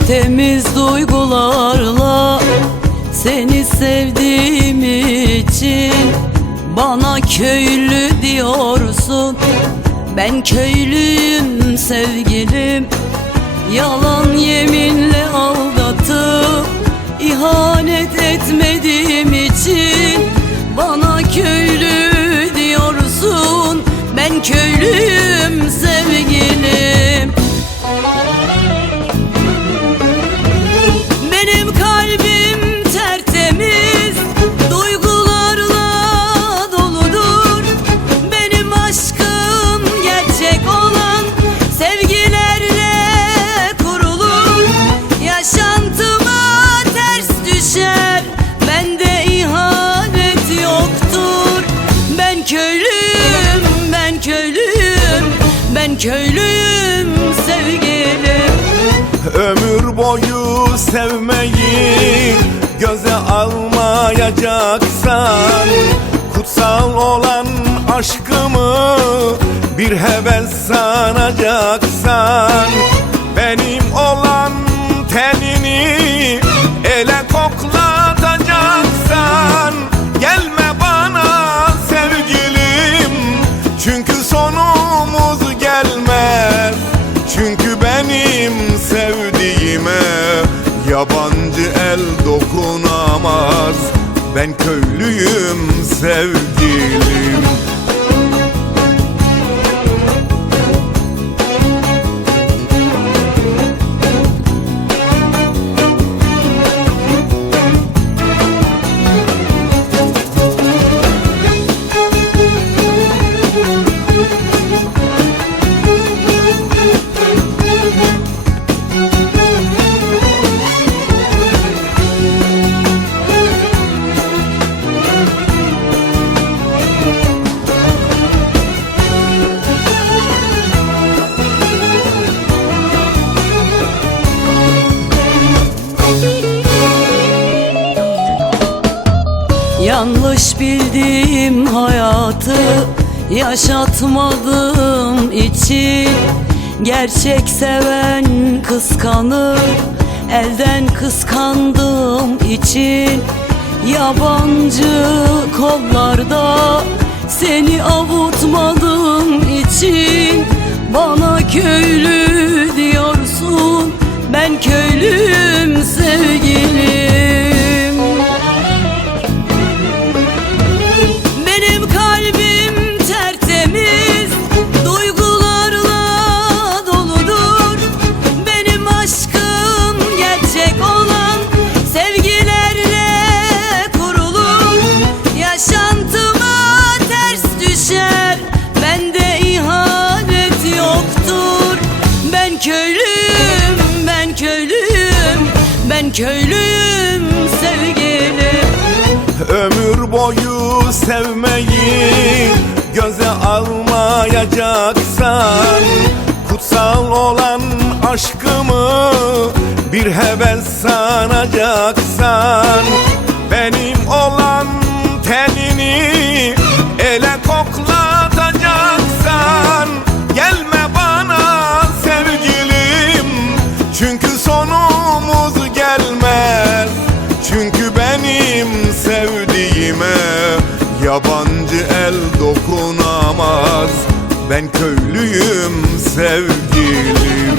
tertemiz duygularla seni sevdiğim için bana köylü diyorsun. Ben köylüyüm sevgilim, yalan yeminle aldatıp ihanet etmediğim için bana köylü diyorsun. Ben köylüyüm sevgilim. Benim kalbim tertemiz duygularla doludur. Benim aşkım gerçek olan sevgilerle kurulur. Yaşantıma ters düşer, bende ihanet yoktur. Ben köylüyüm, ben köylüyüm, ben köylüyüm sevgilim. Ömür boyu sevmeyi göze almayacaksan, kutsal olan aşkımı bir heves sanacaksan, benim olan tenini ele koklatacaksan, gelme bana sevgilim, çünkü sonumuz gelmez. Çünkü benim sevdiğime yabancı el dokunamaz. Ben köylüyüm sevgilim. Yanlış bildiğim hayatı yaşatmadığım için gerçek seven kıskanır. Elden kıskandığım için yabancı kollarda seni avutmadığım için bana köylü diyorsun. Ben köylüyüm sevgilim. Benim kalbim tertemiz duygularla doludur. Benim aşkım gerçek olan sevgilerle kurulur. Yaşantıma ters düşer, bende ihanet yoktur. Ben köylüyüm, ben köylüyüm, ben köylüyüm sevgilim. Ömür boyu sevmeyi göze almayacaksan, kutsal olan aşkımı bir heves sanacaksan, benim olan tenini ele koklatacaksan, gelme bana sevgilim, çünkü sonumuz gelmez. Çünkü benim sevdiğime yabancı el dokunamaz. Ben köylüyüm sevgilim.